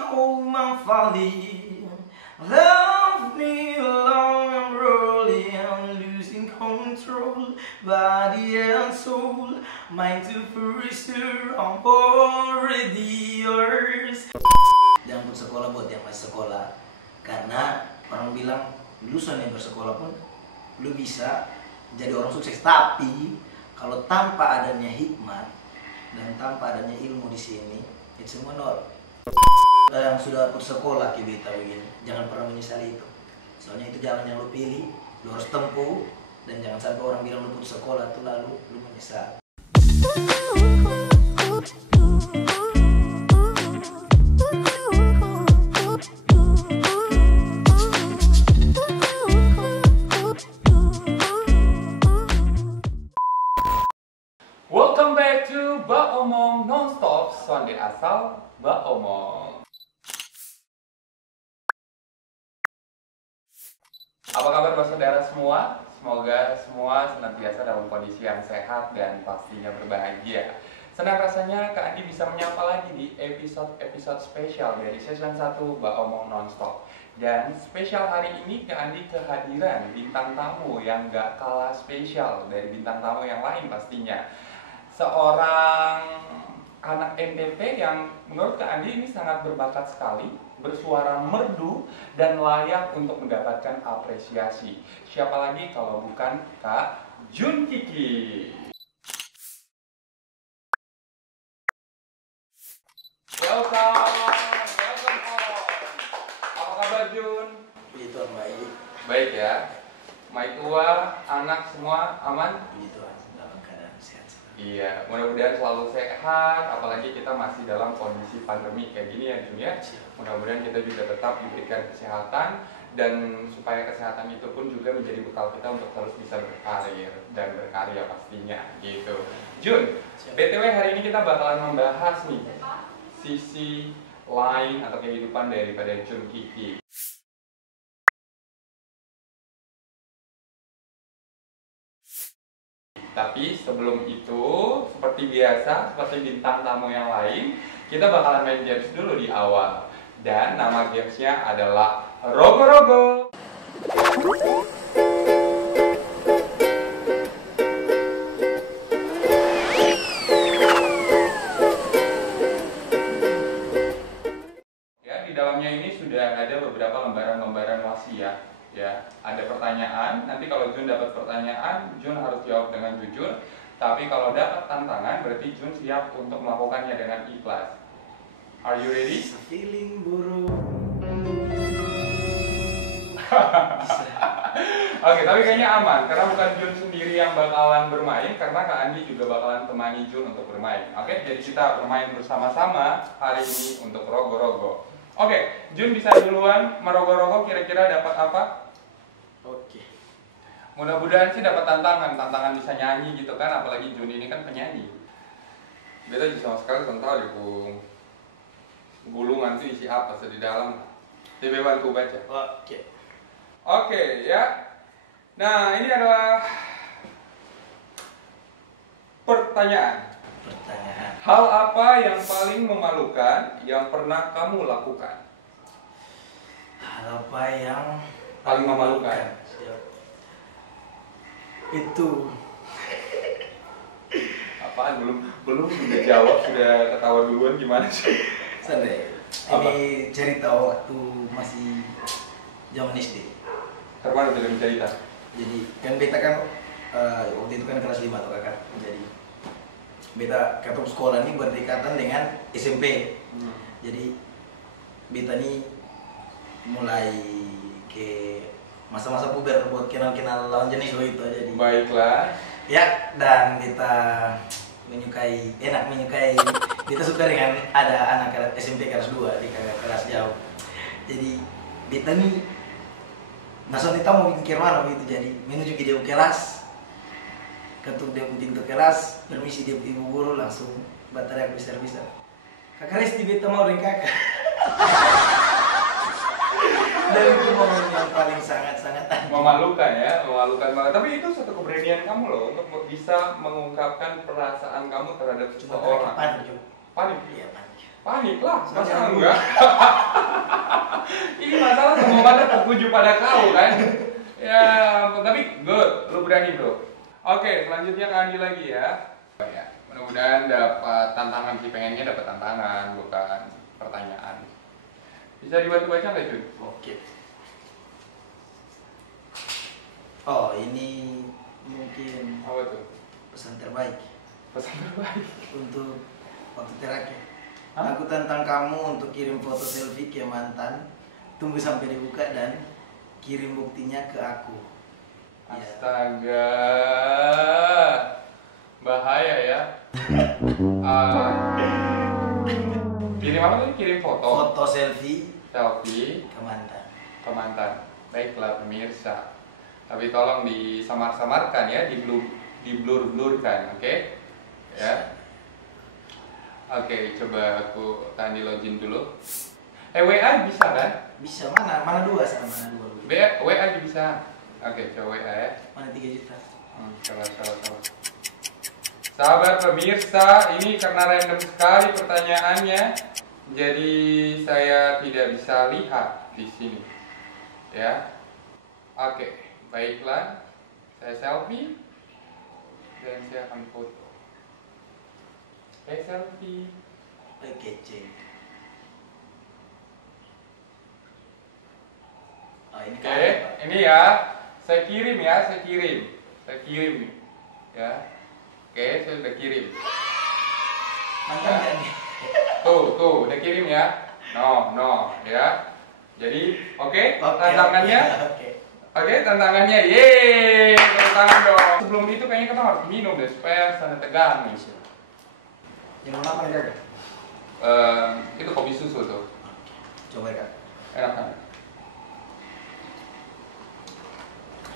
home I'm falling. Love me along, I'm rolling, I'm losing control. Body and soul, mind to pursue, I'm already yours. Jangan putus sekolah buat yang masih sekolah, karena orang bilang lulusan yang bersekolah pun lu bisa jadi orang sukses. Tapi kalau tanpa adanya hikmat dan tanpa adanya ilmu di sini, itu semua nol. Yang sudah putus sekolah kita begini, jangan pernah menyesali itu. Soalnya itu jalan yang lu pilih, lu harus tempuh, dan jangan sampai orang bilang lu putus sekolah tuh lalu lu menyesal. Welcome back to Ba Omong Nonstop, Sonde Asal Ba Omong. Apa kabar saudara semua? Semoga semua senantiasa dalam kondisi yang sehat dan pastinya berbahagia. Senang rasanya Kak Andi bisa menyapa lagi di episode spesial dari season 1 Ba Omong Nonstop. Dan spesial hari ini Kak Andi kehadiran bintang tamu yang gak kalah spesial dari bintang tamu yang lain pastinya. Seorang anak NTT yang menurut Kak Andi ini sangat berbakat sekali, bersuara merdu dan layak untuk mendapatkan apresiasi. Siapa lagi kalau bukan Kak Jun Kiki. Welcome all. Apa kabar Jun? Puji Tuhan baik. Baik ya. Mai tua, anak semua aman? Puji Tuhan dalam keadaan sehat. Iya, mudah-mudahan selalu sehat, apalagi kita masih dalam kondisi pandemi kayak gini ya Jun ya. Mudah-mudahan kita juga tetap diberikan kesehatan, dan supaya kesehatan itu pun juga menjadi bekal kita untuk terus bisa berkarir dan berkarya pastinya gitu. Jun, BTW hari ini kita bakalan membahas nih sisi lain atau kehidupan daripada Jun Kiki. Tapi sebelum itu, seperti biasa, seperti bintang tamu yang lain, kita bakalan main games dulu di awal. Dan nama gamesnya adalah Rogo-Rogo. Ya, di dalamnya ini sudah ada beberapa lembaran-lembaran wasiat. Ya, ada pertanyaan. Nanti kalau Jun dapat pertanyaan, Jun harus jawab dengan jujur. Tapi kalau dapat tantangan, berarti Jun siap untuk melakukannya dengan ikhlas. Are you ready? Feeling buruk. Oke, tapi kayaknya aman karena bukan Jun sendiri yang bakalan bermain, karena Kak Andi juga bakalan temani Jun untuk bermain. Oke, jadi kita bermain bersama-sama hari ini untuk Rogo-Rogo. Oke, Jun bisa duluan merogo-rogo, kira-kira dapat apa? Oke. Mudah-mudahan sih dapat tantangan bisa nyanyi gitu kan, apalagi Jun ini kan penyanyi. Beta juga sama sekali belum tahu deh gulungan itu isi apa di dalam. Coba bantu baca. Oke. Oke ya. Nah ini adalah pertanyaan. Hal apa yang paling memalukan yang pernah kamu lakukan? Hal apa yang Paling memalukan? Siap. Itu Apaan? Belum udah jawab, sudah ketawa duluan, gimana sih? Sande. Ini cerita waktu masih zaman SD. Terus dalam cerita? Jadi kan beta kan waktu itu kan kelas 5 atau kakak. Jadi beta ketemu sekolah ini berdekatan dengan SMP. Jadi beta ini mulai ke masa-masa puber buat kenal-kenal lawan jenis lo itu. Jadi Baiklah. ya, dan beta menyukai beta suka dengan ada anak SMP kelas 2 di kelas jauh. Jadi beta nih langsung kita mau bikin kemana begitu, jadi menuju ke dia kelas, ketuk dia pintu kelas, permisi dia ibu guru, langsung baterai besar-besar. Kakak Resti beta mau dengan kakak. Dan itu momen yang paling sangat-sangat Memalukan ya, memalukan banget. Tapi itu satu keberanian kamu loh untuk bisa mengungkapkan perasaan kamu terhadap seseorang. Panik juga. Panik? Iya panik. Panik lah, masa Sangat enggak? Ini masalah semua pada tertuju pada kau kan? Ya, tapi good, lu berani bro. Oke, selanjutnya ke Andi lagi ya. Mudah-mudahan dapat tantangan sih, pengennya dapat tantangan bukan pertanyaan. Bisa dibantu baca nggak Jun? Oke. Oh, ini mungkin Apa tuh? pesan terbaik Pesan terbaik. untuk waktu terakhir. Hah? Aku tantang kamu untuk kirim foto selfie ke mantan. Tunggu sampai dibuka dan kirim buktinya ke aku. Ya. Astaga, bahaya ya. Kirim apa tadi? Kirim foto. Foto selfie Selfie ke mantan. ke mantan. Baiklah pemirsa. Tapi tolong disamar-samarkan ya, diblur-blurkan, oke? Ya. Oke, coba aku tadi login dulu. WA bisa kan? Bisa mana dua sama mana dua. WA juga bisa. Oke, coba WA ya. Mana 3 juta? Coba. Sahabat pemirsa, ini karena random sekali pertanyaannya, jadi saya tidak bisa lihat di sini. Ya. Oke, baiklah. Saya selfie dan saya akan foto. Selfie. Kece. Oh, ini Oke, kan, Pak. ini ya. Saya kirim ya. nih. Ya. Oke, saya sudah kirim. Mantan nggak nih? Tuh, udah kirim ya. No, ya. Jadi, oke, Oke, tantangannya. Oke. Oke, tantangannya. Yeay, tepuk tangan dong. Sebelum itu kayaknya kita harus minum deh supaya sana tegang nih. Yang mana apa nih, Kak? Itu kopi susu tuh. Coba, Kak. Enak kan?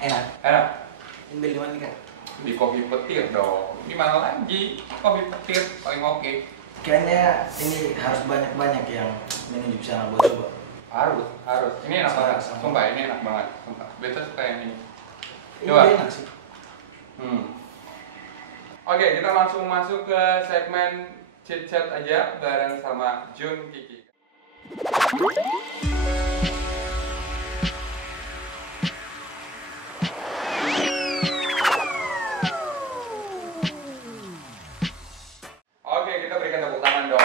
Enak. Ini beli di mana nih, Kak? Di kopi petir dong. Di mana lagi? Kopi petir paling oke. Kayaknya ini harus banyak-banyak yang menunjuk sana buat coba. Harus. Ini enak banget. Sama. Sumpah, ini enak banget. Sumpah. Beta suka yang ini. Ini Coba. enak sih. Oke, kita langsung masuk ke segmen chit-chat aja bareng sama Jun Kiki. Oke, kita berikan tepuk tangan dong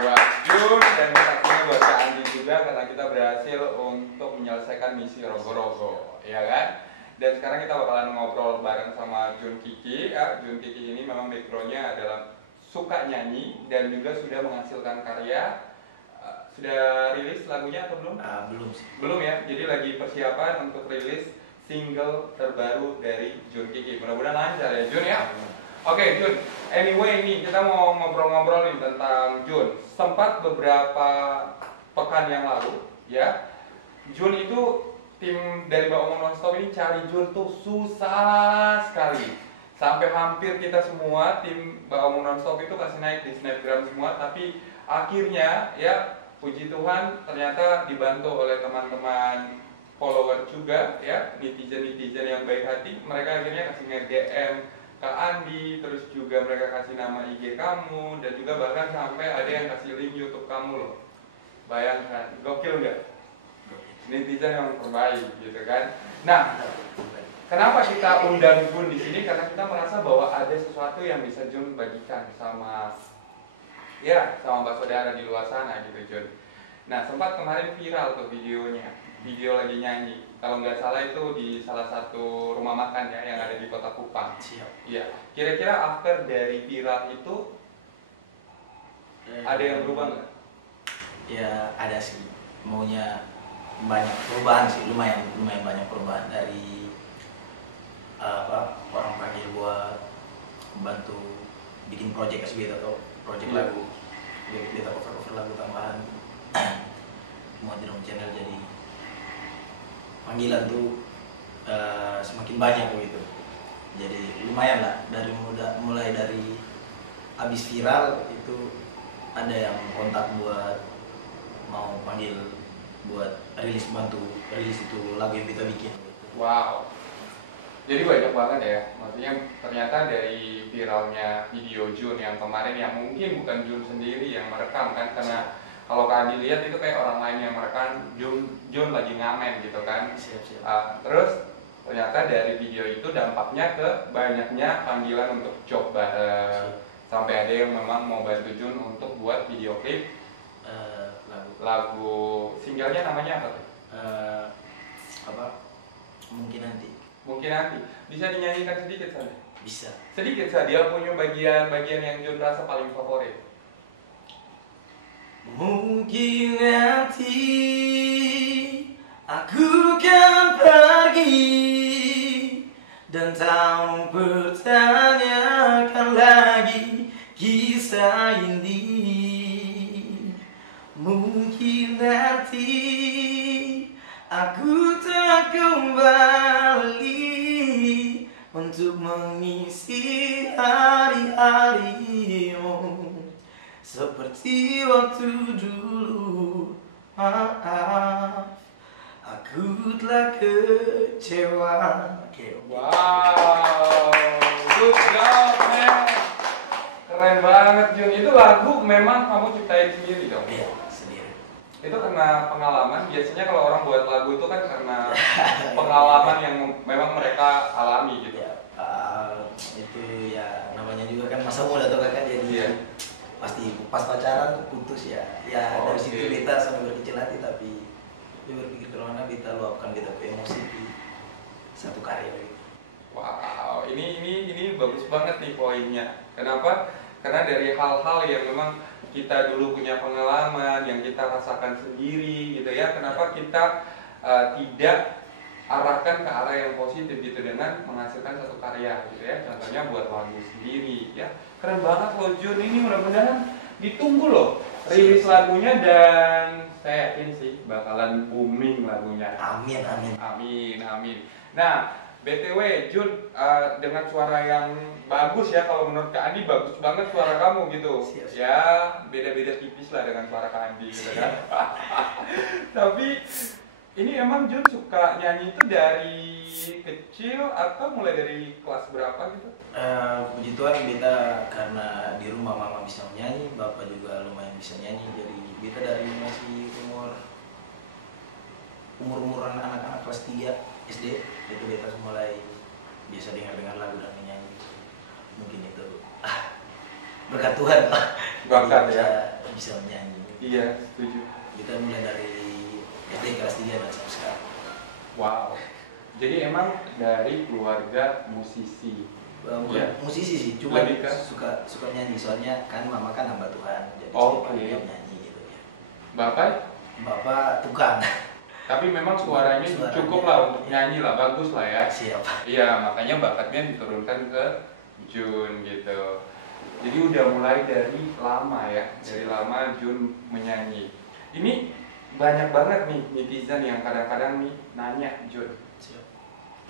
buat Jun dan pastinya buat Kak Andi juga karena kita berhasil untuk menyelesaikan misi rogo-rogo, ya kan? Dan sekarang kita bakalan ngobrol bareng sama Jun Kiki. Jun Kiki ini memang backgroundnya adalah suka nyanyi dan juga sudah menghasilkan karya. Sudah rilis lagunya atau belum? Belum sih. Belum ya, jadi lagi persiapan untuk rilis single terbaru dari Jun Kiki. Mudah-mudahan lancar ya Jun ya. Oke Jun, anyway ini kita mau ngobrol-ngobrol nih tentang Jun. Sempat beberapa pekan yang lalu ya, Jun itu tim dari Mbak Nonstop ini cari Jun tuh susah sekali. Sampai hampir kita semua tim Mbak Nonstop itu kasih naik di snapgram semua, tapi akhirnya ya puji Tuhan ternyata dibantu oleh teman-teman follower juga ya, netizen-netizen yang baik hati. Mereka akhirnya kasih nge-DM Kak Andi, terus juga mereka kasih nama IG kamu, dan juga bahkan sampai ada yang kasih link YouTube kamu loh. Bayangkan, gokil nggak? Netizen yang terbaik gitu kan. Nah, kenapa kita undang Jun di sini? Karena kita merasa bahwa ada sesuatu yang bisa Jun bagikan sama Mbak saudara di luar sana gitu Jun. Nah, sempat kemarin viral tuh videonya, video lagi nyanyi. Kalau nggak salah itu di salah satu rumah makan ya yang ada di Kota Kupang. Siap. Iya. Kira-kira after dari viral itu ada yang berubah nggak? Ya ada sih. Maunya banyak perubahan sih, lumayan banyak perubahan dari orang panggil buat bantu bikin project SB atau project Iya. lagu, kita cover lagu tambahan muat di dalam channel, jadi panggilan tuh semakin banyak gitu. Jadi lumayan lah, mulai dari habis viral itu ada yang kontak buat mau panggil buat bantu rilis itu lagu yang kita bikin. Wow. Jadi banyak banget ya, maksudnya ternyata dari viralnya video Jun yang kemarin yang mungkin bukan Jun sendiri yang merekam kan, karena kalau Kak Andi lihat itu kayak orang lain yang merekam, Jun lagi ngamen gitu kan. Siap. Terus ternyata dari video itu dampaknya ke banyaknya panggilan untuk job bareng, sampai ada yang memang mau bantu Jun untuk buat video klip lagu singlenya namanya apa tuh? Mungkin nanti Bisa dinyanyikan sedikit saja. bisa. Sedikit saja, dia punya bagian yang Jun rasa paling favorit. Mungkin nanti aku kan pergi dan tak mempertanyakan lagi kisah ini. Mungkin nanti aku tak kembali untuk mengisi hari-harimu seperti waktu dulu. Maaf, aku telah kecewa. Wow, good job man. Keren banget Jun. Itu lagu memang kamu ciptain sendiri dong? Iya, sendiri. Itu karena pengalaman. Biasanya kalau orang buat lagu itu kan karena pengalaman yang memang mereka alami gitu. Ya, itu ya namanya juga kan masa muda tuh kan, jadi Iya. pasti pas pacaran tuh putus ya. Ya Oh, dari situ oke. kita sampai berkecil hati, tapi berpikir kemana kita luapkan kita punya emosi di satu karya gitu. Wow, ini bagus banget nih poinnya. Kenapa? Karena dari hal-hal yang memang kita dulu punya pengalaman, yang kita rasakan sendiri gitu ya. Kenapa kita tidak arahkan ke arah yang positif gitu dengan menghasilkan satu karya gitu ya. Contohnya buat lagu sendiri ya. Keren banget loh Jun, ini mudah-mudahan ditunggu loh rilis lagunya, dan saya yakin sih bakalan booming lagunya. Amin, amin. Amin. Nah, BTW Jun, dengan suara yang bagus ya, kalau menurut Kak Andi bagus banget suara kamu gitu. Siap. Ya, beda-beda tipis lah dengan suara Kak Andi gitu kan. Tapi ini emang Jun suka nyanyi itu dari kecil atau mulai dari kelas berapa gitu? Puji Tuhan beta karena di rumah mama bisa menyanyi, bapak juga lumayan bisa nyanyi, jadi beta dari masih umuran anak-anak kelas 3 SD itu beta mulai biasa dengar lagu dan menyanyi. Mungkin itu berkat Tuhan lah. Bakat Jadi ya. bisa menyanyi. Iya, setuju. Kita mulai dari SD kelas 3 dan sampai sekarang. Wow. Jadi emang dari keluarga musisi. Bukan Iya. musisi sih, cuma Lebih ke? suka nyanyi, soalnya kan mama kan hamba Tuhan, jadi Oke. dia nyanyi gitu ya. Bapak, Tukang. tapi memang suaranya cukup lah untuk nyanyi lah, bagus lah ya. Siapa? Iya, makanya bakatnya diturunkan ke Jun gitu. Jadi udah mulai dari lama ya, dari lama Jun menyanyi. Ini banyak banget nih netizen yang kadang-kadang nih nanya, Jun,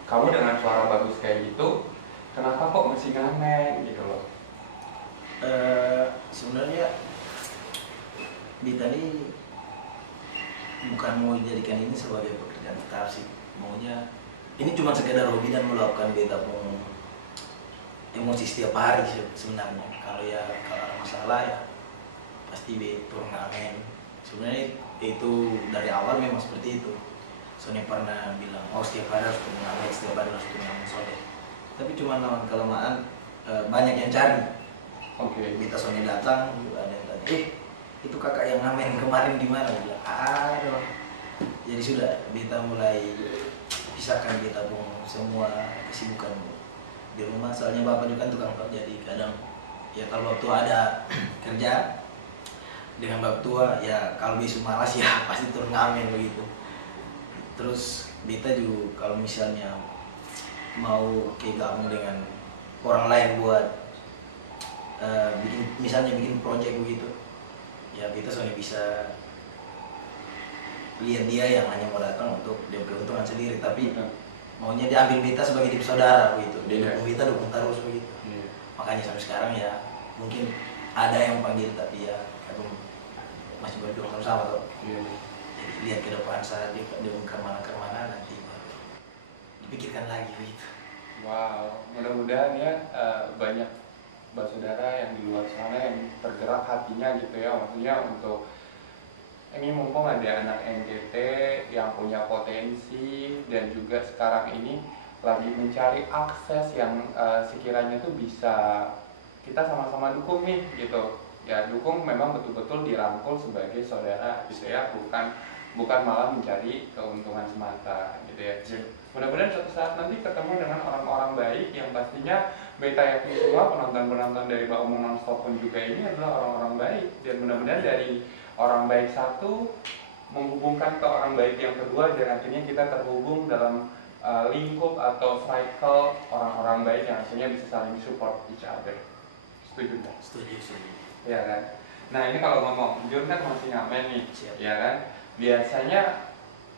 kamu dengan suara bagus kayak gitu, kenapa kok masih ngamen gitu loh? Sebenarnya Dita ini bukan mau dijadikan ini sebagai pekerjaan tetap sih, maunya ini cuma sekedar hobi dan meluapkan beta pun emosi setiap hari sih sebenarnya. Kalau ada masalah ya pasti turun ngamen. Sebenarnya itu dari awal memang seperti itu. Soalnya pernah bilang, oh setiap hari harus turun ngamen, setiap hari harus turun ngamen sore. Tapi cuma lawan kelamaan banyak yang cari. Oke. Beta Soalnya datang, ada yang tanya, itu kakak yang ngamen kemarin di mana? Bilang, aduh. Jadi sudah, beta mulai pisahkan beta pun semua kesibukan di rumah. Soalnya bapak juga kan tukang bakso, jadi kadang ya kalau waktu ada kerja dengan bapak tua, ya kalau besok malas ya pasti turun ngamen begitu. Terus beta juga kalau misalnya mau gabung dengan orang lain buat bikin project begitu, ya kita soalnya bisa lihat dia yang hanya mau datang untuk dia beruntungan sendiri, tapi maunya diambil beta sebagai tim saudara begitu, dia dukung beta, dukung terus begitu. Makanya sampai sekarang ya mungkin ada yang panggil, tapi ya aku masih berjuang sama-sama tuh. Jadi lihat ke depan saat dia kemana nanti baru dipikirkan lagi begitu. Wow, mudah-mudahan ya banyak saudara yang di luar sana yang tergerak hatinya gitu ya, maksudnya untuk ini mumpung ada anak NGT yang punya potensi dan juga sekarang ini lagi mencari akses yang sekiranya tuh bisa kita sama-sama dukung nih gitu ya, dukung memang betul-betul dirangkul sebagai saudara gitu ya, bukan malah mencari keuntungan semata gitu ya. Mudah-mudahan suatu saat nanti ketemu dengan orang-orang baik yang pastinya beta yakin semua penonton-penonton dari Mbak Omong Nonstop pun juga ini adalah orang-orang baik, dan mudah-mudahan dari orang baik satu menghubungkan ke orang baik yang kedua, dan akhirnya kita terhubung dalam lingkup atau cycle orang-orang baik yang akhirnya bisa saling support each other. Setuju nggak? Setuju. Ya kan. Nah ini kalau ngomong Jun kan masih ngamen nih. Siap. Ya kan. Biasanya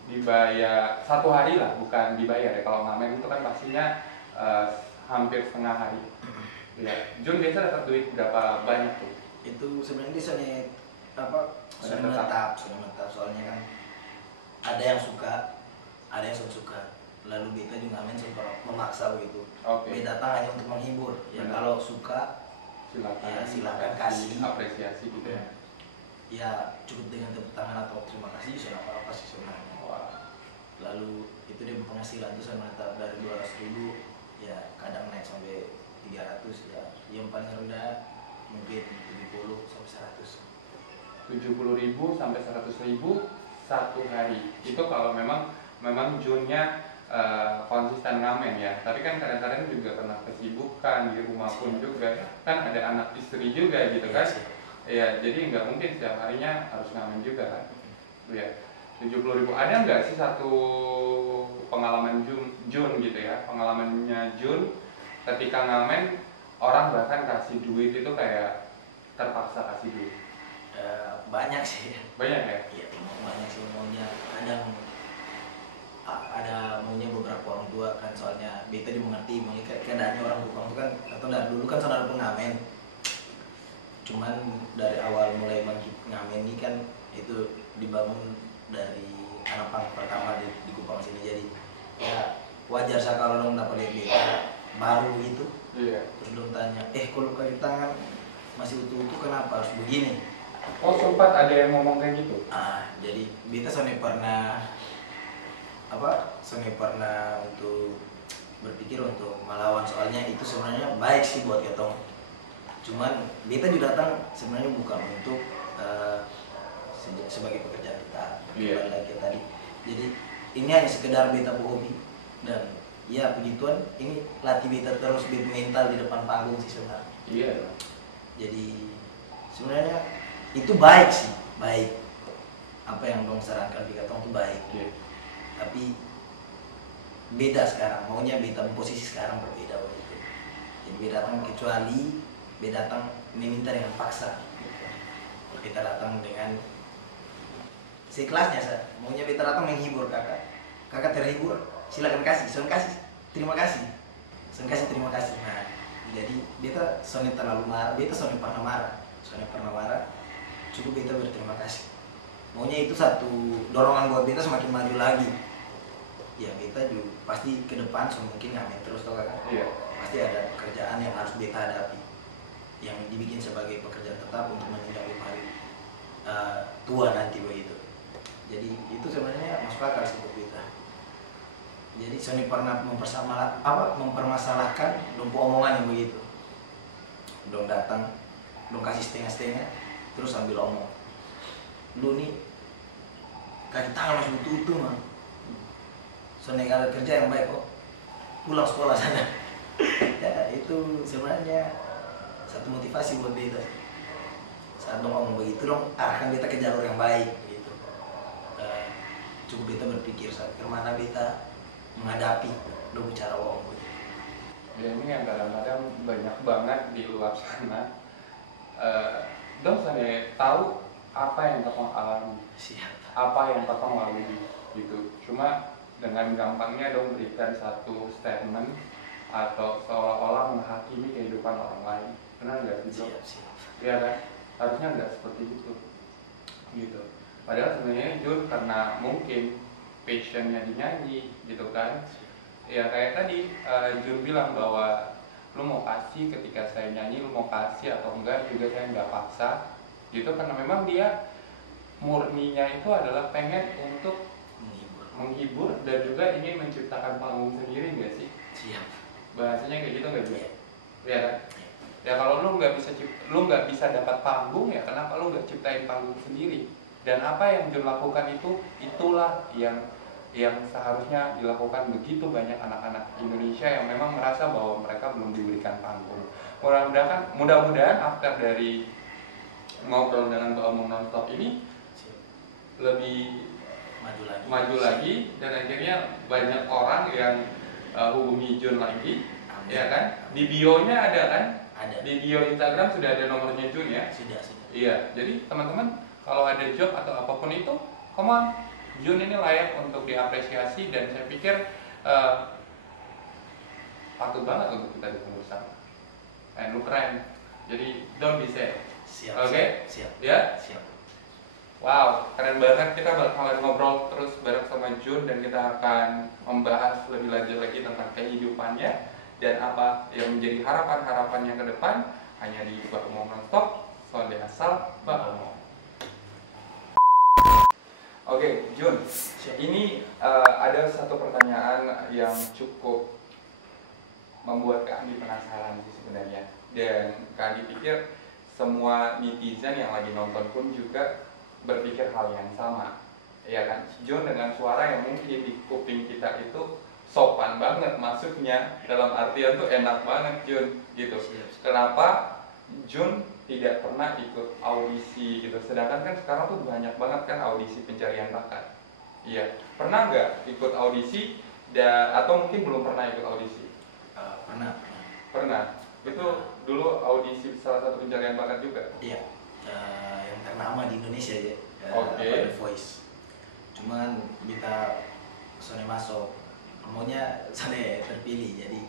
dibayar satu hari lah, bukan dibayar ya. Kalau ngamen itu kan pastinya hampir setengah hari. Ya. Jun biasa dapat duit berapa banyak tuh? Itu sebenarnya dia sudah menetap. Soalnya kan ada yang suka, ada yang suka. Lalu kita juga ngamen sempat memaksa begitu. Oke. Datang hanya untuk menghibur. Ya kalau suka silakan, ya silakan kasih apresiasi gitu ya. Ya cukup dengan tepuk tangan atau terima kasih sudah apa sih sebenarnya. Lalu itu dia penghasilan itu saya menetap dari 200.000 ya, kadang naik sampai 300 ya. Yang paling rendah mungkin 70 sampai 100. 70.000 sampai 100.000 satu hari. Itu kalau memang Junnya konsisten ngamen ya. Tapi kan kadang-kadang juga karena kesibukan di rumah pun juga kan ada anak istri juga gitu kan. Iya, jadi nggak mungkin setiap harinya harus ngamen juga kan. Ya, 70.000. Ada nggak sih satu pengalaman Jun gitu ya? Pengalamannya Jun ketika ngamen orang bahkan kasih duit itu kayak terpaksa kasih duit. Banyak sih. Banyak ya? Iya, banyak sih maunya. Ada maunya beberapa orang tua kan, soalnya beta juga mengerti maunya keadaannya orang Kupang itu kan, atau dari dulu kan saudara pengamen. Cuman dari awal mulai ngamen ini kan itu dibangun dari anak pang pertama di Kupang sini, jadi ya wajar sih kalau dong dapat lihat beta baru gitu. Iya. Terus dong tanya, kalau kaki tangan masih utuh-utuh kenapa harus begini? Oh sempat ada yang ngomong kayak gitu? Jadi beta soalnya pernah untuk berpikir untuk melawan, soalnya itu sebenarnya baik sih buat ketong. Cuman beta juga datang sebenarnya bukan untuk sebagai pekerjaan kita, lagi tadi. Jadi ini hanya sekedar beta hobi, dan ya begituan ini latih beta terus mental di depan panggung sih sebenarnya. Iya. Jadi sebenarnya itu baik sih, baik. Apa yang dong sarankan di ketong itu baik. Yeah. Tapi beda sekarang, maunya beta posisi sekarang berbeda begitu. Jadi beda datang kecuali beda datang meminta dengan paksa. Kita datang dengan seikhlasnya, maunya beta datang menghibur kakak terhibur, silakan kasih, terima kasih. Nah, jadi beta soalnya terlalu marah, beta soalnya pernah marah, cukup beta berterima kasih. Maunya itu satu dorongan buat beta semakin maju lagi. Ya beta juga pasti ke depan semungkin ngamen terus toh kakak. Iya. Pasti ada pekerjaan yang harus beta hadapi, yang dibikin sebagai pekerjaan tetap untuk menunjang hari tua nanti begitu. Jadi itu sebenarnya masuk akal sih buat beta. Jadi Sony pernah mempermasalahkan dompu omongan yang begitu. Dong datang, dong kasih setengah-setengah, terus sambil omong, lu nih kaki tangan masih utuh mah. Sony ada kerja yang baik kok, pulang sekolah sana. Ya itu sebenarnya satu motivasi buat beta. Saat dong ngomong begitu dong arahkan beta ke jalur yang baik gitu. Cukup beta berpikir saat kemana beta menghadapi dong cara ngomong. Ya ini yang kadang-kadang banyak banget di luar sana. Dong saya tahu apa yang ketong alami, apa yang ketong lalui gitu. Cuma dengan gampangnya dong berikan satu statement atau seolah-olah menghakimi kehidupan orang lain. Benar nggak sih dong? Iya kan? Harusnya nggak seperti itu gitu. Padahal sebenarnya Jun karena mungkin passionnya di nyanyi gitu kan Ya kayak tadi Jun bilang bahwa lu mau kasih ketika saya nyanyi, lu mau kasih atau enggak juga saya nggak paksa gitu, karena memang dia murninya itu adalah pengen untuk menghibur dan juga ingin menciptakan panggung sendiri, nggak sih? Siap. Bahasanya kayak gitu nggak sih? Iya. Ya kan? Ya kalau lu nggak bisa dapat panggung, ya kenapa lu nggak ciptain panggung sendiri? Dan apa yang Jun lakukan itulah yang seharusnya dilakukan begitu banyak anak-anak Indonesia yang memang merasa bahwa mereka belum diberikan panggung. Mudah-mudahan after dari ngobrol dengan Mbak Omong Nonstop ini lebih maju lagi dan akhirnya banyak orang yang hubungi Jun lagi. Amin. Ya kan? Di bio-nya ada kan? Ada. Di bio Instagram sudah ada nomornya Jun ya? Sudah. Iya, jadi teman-teman kalau ada job atau apapun itu, come on, Jun ini layak untuk diapresiasi dan saya pikir patut banget untuk kita ditunggu bersama. And lu keren, jadi don't be sad. Siap. Oke? Siap. Ya? Siap. Wow, keren banget. Kita bakalan ngobrol terus bareng sama Jun dan kita akan membahas lebih lanjut lagi tentang kehidupannya dan apa yang menjadi harapan-harapannya ke depan hanya di Mbak Omong Nonstop, Sonde Asal Mbak Omong. Oke, Jun, ini ada satu pertanyaan yang cukup membuat Kak Andi penasaran sih sebenarnya, dan Kak Andi pikir semua netizen yang lagi nonton pun juga berpikir hal yang sama, ya kan? Jun dengan suara yang mungkin di kuping kita itu sopan banget, maksudnya dalam artian tuh enak banget Jun, gitu. Kenapa Jun tidak pernah ikut audisi gitu, sedangkan kan sekarang tuh banyak banget kan audisi pencarian bakat. Iya, pernah nggak ikut audisi atau mungkin belum pernah ikut audisi? Pernah. Itu dulu audisi salah satu pencarian bakat juga? Iya, yang ternama di Indonesia ya. Oke. The Voice. Cuman kita soalnya masuk, maunya soalnya terpilih, jadi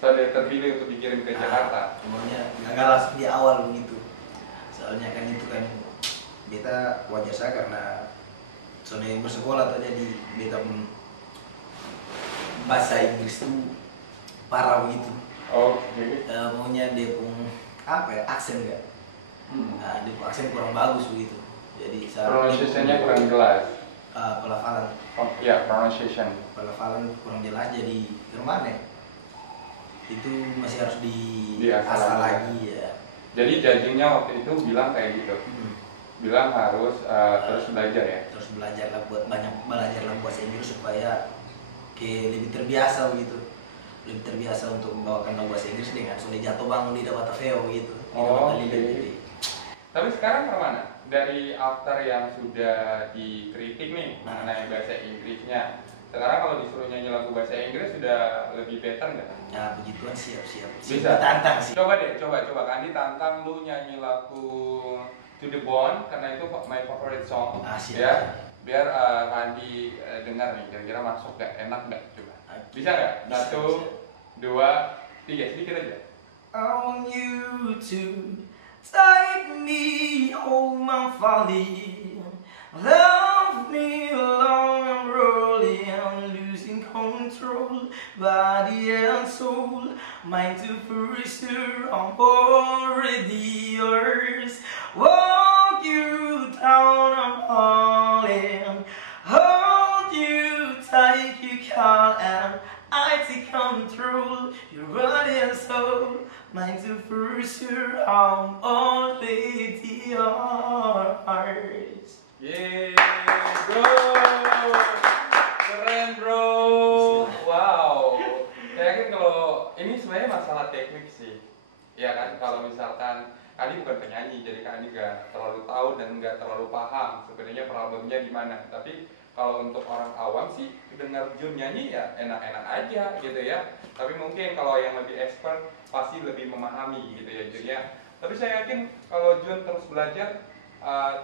Saya terpilih untuk dikirim ke Jakarta. maunya gagal langsung di awal begitu. Soalnya kan itu kan beta wajar saya karena soalnya bersekolah atau jadi beta pun bahasa Inggris tuh parah begitu. Oke. Maunya dia pun apa ya, aksen enggak? Nah, dia pun aksen kurang bagus begitu. Jadi Pronunciation-nya kurang jelas. pelafalan Ya, pronunciation. pelafalan kurang jelas, jadi gimana? Itu masih harus Diasah diasah lagi. lagi ya. Jadi judging-nya waktu itu bilang kayak gitu. Bilang harus terus belajar ya. Terus belajar lah buat bahasa Inggris supaya lebih terbiasa begitu. Lebih terbiasa untuk membawakan bahasa Inggris dengan sudah jatuh bangun di dapat tafeo begitu. Oke. Tapi sekarang kemana? Dari after yang sudah dikritik nih mengenai bahasa Inggrisnya, sekarang kalau disuruh nyanyi lagu bahasa Inggris sudah lebih better nggak? Nah begituan siap. Bisa. Tantang sih. Coba deh, coba Kandi tantang lu nyanyi lagu To The Bone karena itu my favorite song. Siap. Ya, biar Kandi dengar nih, kira-kira masuk gak, enak nggak? Coba. Bisa nggak? Satu, dua, tiga, sedikit aja. I want you to take me home my folly, love me long and rolling, losing control, body and soul, mind to pursue, I'm already yours, walk you down, I'm falling, hold you tight, you can't, and I take control, your body and soul, mind to pursue, I'm already yours. Yeay, bro, keren bro, wow. Saya yakin kalau ini sebenarnya masalah teknik sih, ya kan. Kalau misalkan Kali bukan penyanyi, jadi Kali nggak terlalu tahu dan nggak terlalu paham sebenarnya problemnya di mana. Tapi kalau untuk orang awam sih dengar Jun nyanyi ya enak-enak aja gitu ya. Tapi mungkin kalau yang lebih expert pasti lebih memahami gitu ya Jun ya. Tapi saya yakin kalau Jun terus belajar,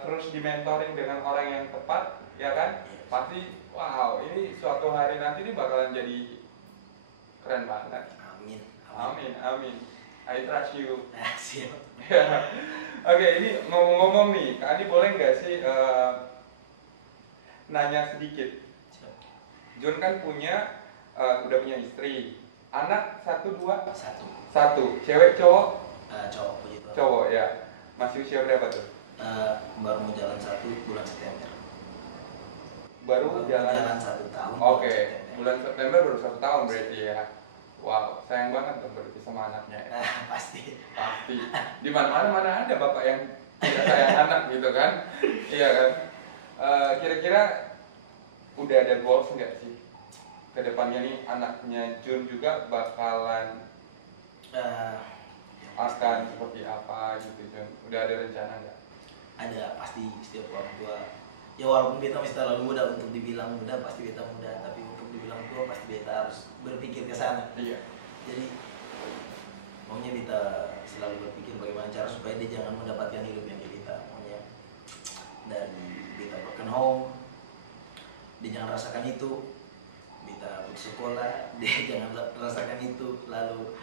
terus dimentoring dengan orang yang tepat, ya kan, pasti wow, ini suatu hari nanti ini bakalan jadi keren banget. Amin. I trust you. Siap. Oke, ini ngomong-ngomong nih, Kak Andi boleh nggak sih nanya sedikit? Jun kan punya udah punya istri, anak satu dua Satu. cewek cowok Cowok puji Tuhan. cowok ya. Masih usia berapa tuh? Baru mau jalan 1 bulan September. Baru jalan 1 tahun. Oke, bulan September baru 1 tahun berarti ya. Wow, sayang banget tuh berarti sama anaknya ya. Pasti. Di mana ada bapak yang tidak sayang anak gitu kan? Iya kan? Kira-kira udah ada goals nggak sih? Kedepannya nih anaknya Jun juga bakalan akan seperti apa gitu Jun? Udah ada rencana nggak? Ada, pasti setiap orang tua. Ya walaupun beta masih terlalu muda untuk dibilang muda, pasti beta muda, tapi untuk dibilang tua pasti beta harus berpikir ke sana. Iya. Jadi maunya beta selalu berpikir bagaimana cara supaya dia jangan mendapatkan hidup yang kayak beta. Maunya dari beta broken home, dia jangan rasakan itu. Beta putus sekolah, dia jangan rasakan itu. Lalu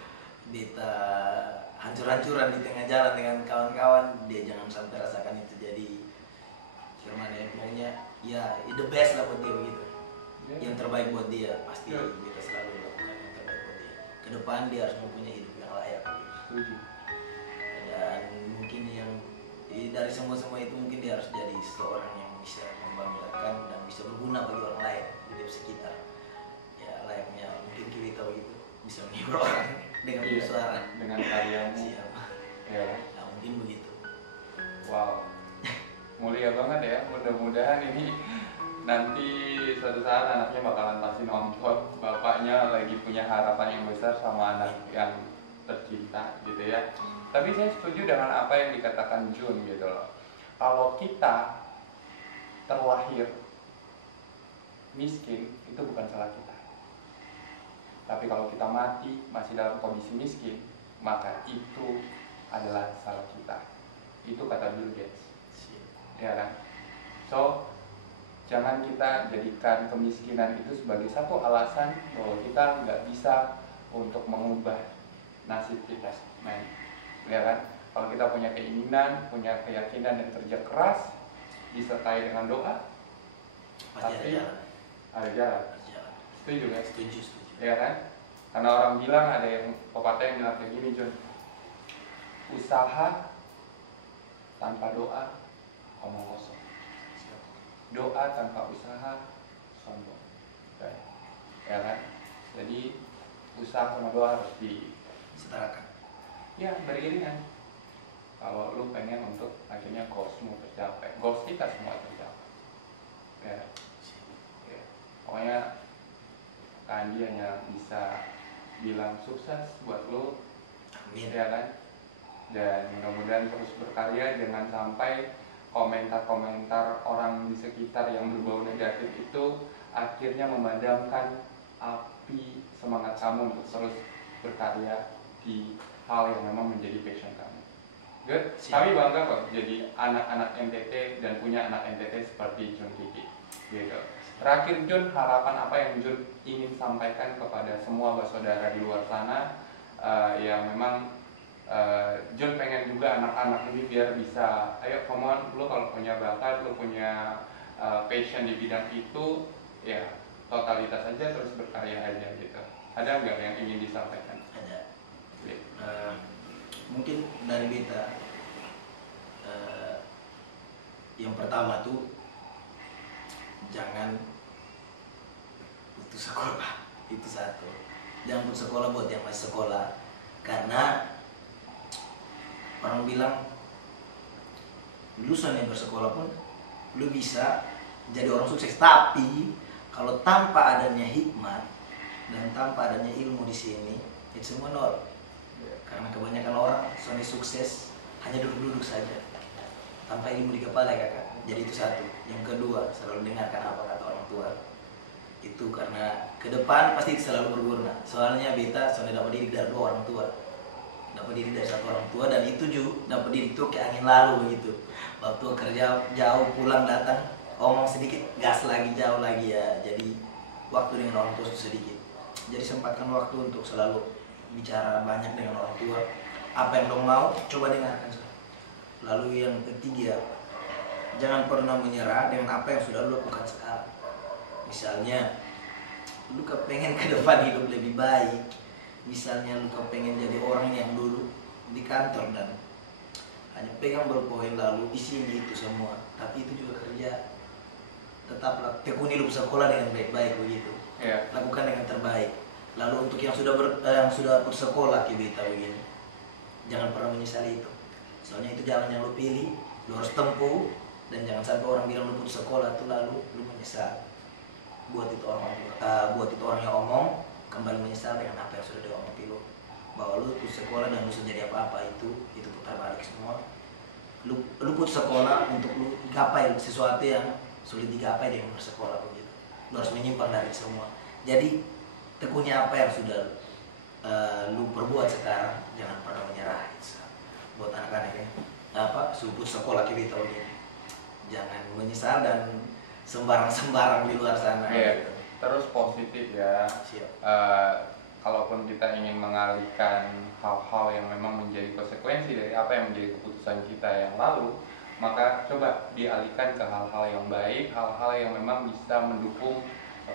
beta hancur-hancuran di tengah jalan dengan kawan-kawan, dia jangan sampai rasakan itu. Jadi gimana ya, maunya ya the best lah buat dia begitu. Yang terbaik buat dia, pasti kita selalu lakukan yang terbaik buat dia. Kedepan dia harus mempunyai hidup yang layak. Setuju. Dan mungkin yang dari semua itu mungkin dia harus jadi seorang yang bisa membanggakan dan bisa berguna bagi orang lain di sekitar. Ya layaknya mungkin kita begitu, bisa menghibur orang dengan suara, dengan karyamu. Siapa? Ya. Nah mungkin begitu. Wow, mulia banget ya. Mudah-mudahan ini nanti suatu saat anaknya bakalan pasti nonton bapaknya lagi punya harapan yang besar sama anak yang tercinta gitu ya. Tapi saya setuju dengan apa yang dikatakan Jun gitu loh. Kalau kita terlahir miskin itu bukan salah kita. Tapi kalau kita mati masih dalam kondisi miskin, maka itu adalah salah kita. Itu kata Bill Gates. Ya kan? So, jangan kita jadikan kemiskinan itu sebagai satu alasan bahwa kita nggak bisa untuk mengubah nasib kita, men. Ya kan? Kalau kita punya keinginan, punya keyakinan dan kerja keras, disertai dengan doa, pasti ada jalan. Setuju kan? Setuju. Ya kan? Karena orang bilang, ada yang pepatah yang bilang kayak gini John, usaha tanpa doa omong kosong, doa tanpa usaha sombong. Ya kan? Jadi usaha sama doa harus disetarakan. Ya beriringan. Kalau lu pengen untuk akhirnya goalsmu tercapai, goals kita semua tercapai. Ya. Pokoknya Kak Andi hanya bisa bilang sukses buat lu. Amin. Ya kan? Dan mudah-mudahan terus berkarya, jangan sampai komentar-komentar orang di sekitar yang berbau negatif itu akhirnya memadamkan api semangat kamu untuk terus berkarya di hal yang memang menjadi passion kamu. Good? Kami bangga kok jadi anak-anak NTT dan punya anak NTT seperti Jun Kiki. Gitu. Terakhir Jun, harapan apa yang Jun ingin sampaikan kepada semua saudara di luar sana yang memang Jun pengen juga anak-anak ini biar bisa, ayo come on, lu kalau punya bakat, lu punya passion di bidang itu, ya totalitas aja terus berkarya aja gitu. Ada nggak yang ingin disampaikan? Ada. Mungkin dari beta yang pertama tuh jangan putus sekolah, itu satu. Jangan putus sekolah buat yang masih sekolah, karena orang bilang lulusan yang bersekolah pun lu bisa jadi orang sukses, tapi kalau tanpa adanya hikmat dan tanpa adanya ilmu di sini, itu semua nol. Karena kebanyakan orang soalnya sukses hanya duduk-duduk saja tanpa ilmu di kepala ya kakak. Jadi itu satu. Yang kedua, selalu dengarkan apa kata orang tua. Itu karena ke depan pasti selalu berguna. Soalnya beta soalnya dapat didik dari 2 orang tua, dapat didik dari 1 orang tua, dan itu juga dapat didik tuh kayak angin lalu begitu. Waktu kerja jauh pulang datang omong sedikit, gas lagi, jauh lagi ya. Jadi waktu dengan orang tua sedikit. Jadi sempatkan waktu untuk selalu bicara banyak dengan orang tua. Apa yang dong mau, coba dengarkan. Lalu yang ketiga, jangan pernah menyerah dengan apa yang sudah lo lakukan sekarang. Misalnya lu kepengen ke depan hidup lebih baik, misalnya lu kepengen jadi orang yang dulu di kantor dan hanya pegang berpoin lalu isinya itu semua, tapi itu juga kerja, tetaplah tekuni lu sekolah dengan baik-baik begitu. Lakukan dengan terbaik. Lalu untuk yang sudah putus sekolah kita begini, jangan pernah menyesali itu. Soalnya itu jalan yang lu pilih, lu harus tempuh, dan jangan sampai orang bilang lu putus sekolah tuh lalu lu menyesal. Buat itu orang yang omong kembali menyesal dengan apa yang sudah diomong lu. Bahwa lu putus sekolah dan lu sudah jadi apa-apa itu putar balik semua. Lu putus sekolah untuk lu gapai sesuatu yang sulit digapai dengan bersekolah begitu. Lu harus menyimpang dari semua. Jadi tekuni apa yang sudah lu perbuat sekarang, jangan pernah menyerah. Buat anak-anak ya, putus sekolah kita begini, jangan menyesal dan sembarang di luar sana. Gitu. Terus positif ya. Siap. Kalaupun kita ingin mengalihkan hal-hal yang memang menjadi konsekuensi dari apa yang menjadi keputusan kita yang lalu, maka coba dialihkan ke hal-hal yang baik, hal-hal yang memang bisa mendukung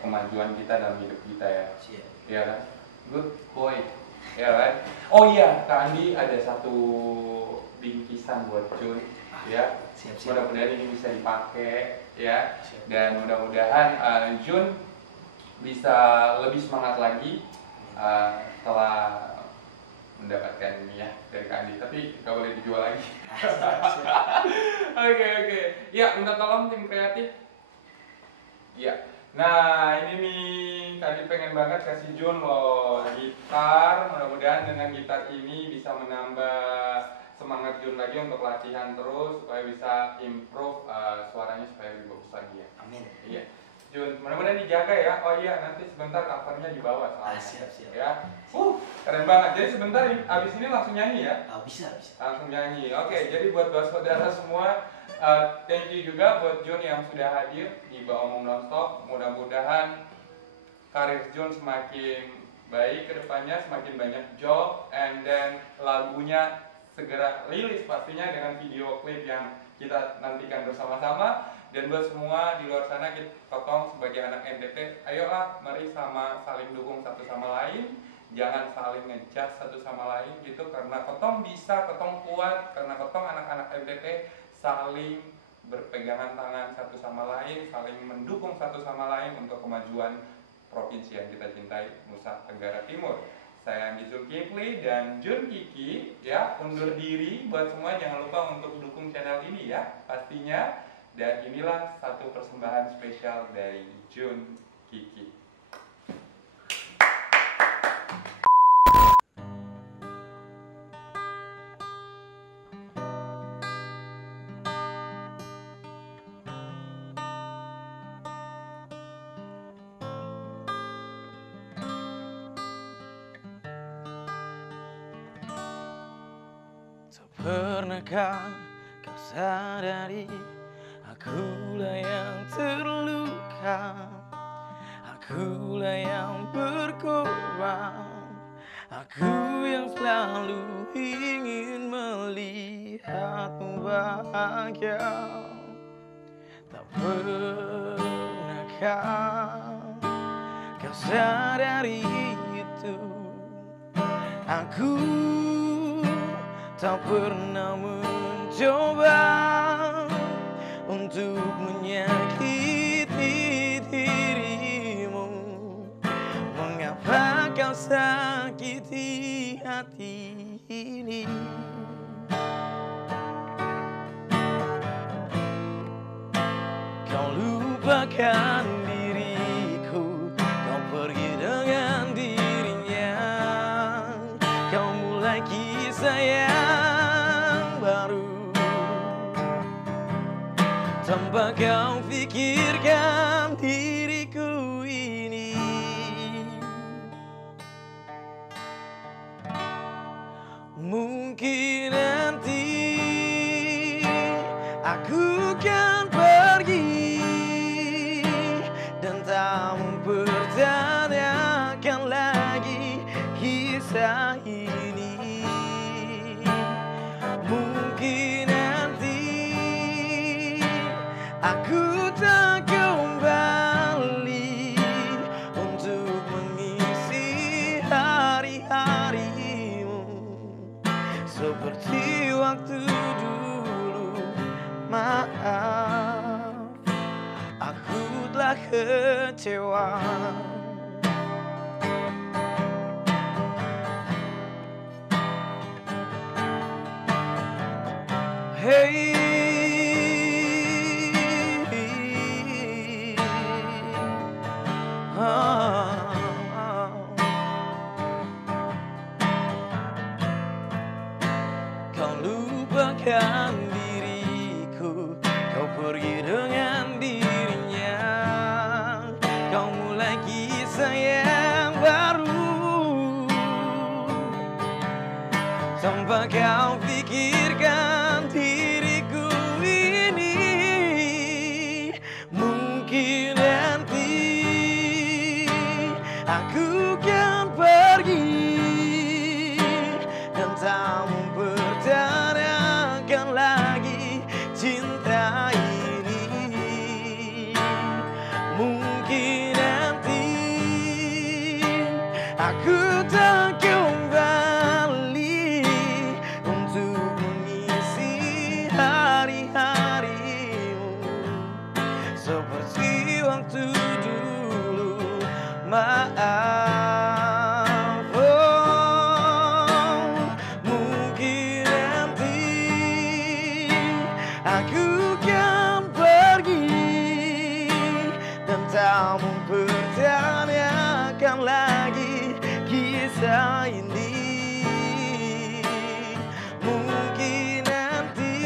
kemajuan kita dalam hidup kita ya. Siap. Ya kan? Good boy. Ya kan? Oh iya, Kak Andi ada satu bingkisan buat Jun. Ya. Siap. Mudah-mudahan ini bisa dipakai ya. Siap. Dan mudah-mudahan Jun bisa lebih semangat lagi setelah mendapatkan ini ya dari Kak Andi, tapi gak boleh dijual lagi. Oke. Ya, minta tolong tim kreatif. Ya. Nah, ini nih Kak Andi pengen banget kasih Jun loh gitar. Mudah-mudahan dengan gitar ini bisa menambah semangat Jun lagi untuk latihan terus supaya bisa improve suaranya supaya lebih bagus lagi ya. Amin. Iya. Jun, mudah-mudahan dijaga ya. Oh iya, nanti sebentar covernya dibawa soalnya. Siap. Ya. Keren banget. Jadi sebentar abis ini langsung nyanyi ya? Bisa. Langsung nyanyi. Oke, jadi buat saudara semua, thank you juga buat Jun yang sudah hadir di Omong Nonstop. Mudah-mudahan karir Jun semakin baik ke depannya, semakin banyak job, and then lagunya segera rilis pastinya dengan video klip yang kita nantikan bersama-sama. Dan buat semua di luar sana, kita Kotong sebagai anak NTT, ayolah mari saling dukung satu sama lain, jangan saling ngejudge satu sama lain gitu, karena Kotong bisa, Kotong kuat, karena Kotong anak-anak NTT saling berpegangan tangan satu sama lain, saling mendukung satu sama lain untuk kemajuan provinsi yang kita cintai, Nusa Tenggara Timur. Saya Andi Zulkifli dan Jun Kiki ya, undur diri. Buat semua jangan lupa untuk dukung channel ini ya pastinya. Dan inilah satu persembahan spesial dari Jun Kiki. Tak pernahkah kau sadari, akulah yang terluka, akulah yang berkorban, aku yang selalu ingin melihatmu bahagia. Tak pernahkah kau sadari itu, aku tak pernah mencoba untuk menyakiti dirimu. Mengapa kau sakiti hati ini? Kau lupakan diriku, kau pergi dengan dirinya, kau mulai kisah yang baru tanpa kau pikirkan diriku ini. Mungkin nanti aku kan pergi dan tak mempertanyakan lagi kisah ini. Mungkin nanti aku tak kembali untuk telah kecewa. Hey, kau lupakan diriku, kau pergi dengan dirinya, kau mulai kisah yang baru tanpa kau pikirkan diriku ini. Mungkin nanti aku kan pergi dan tak mempertahankan lagi cinta ini. Mungkin nanti aku tak kembali untuk mengisi hari-harimu seperti waktu dulu. Maaf, oh, mungkin nanti aku kan pergi dan tak mempertahankan lagi kisah ini. Mungkin nanti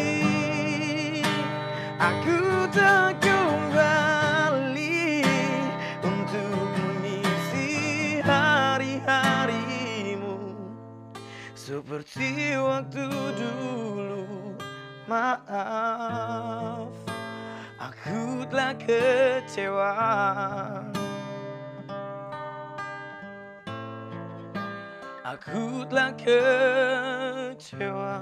aku tak kembali untuk mengisi hari-harimu seperti waktu dulu. Maaf, aku telah kecewa. Aku telah kecewa.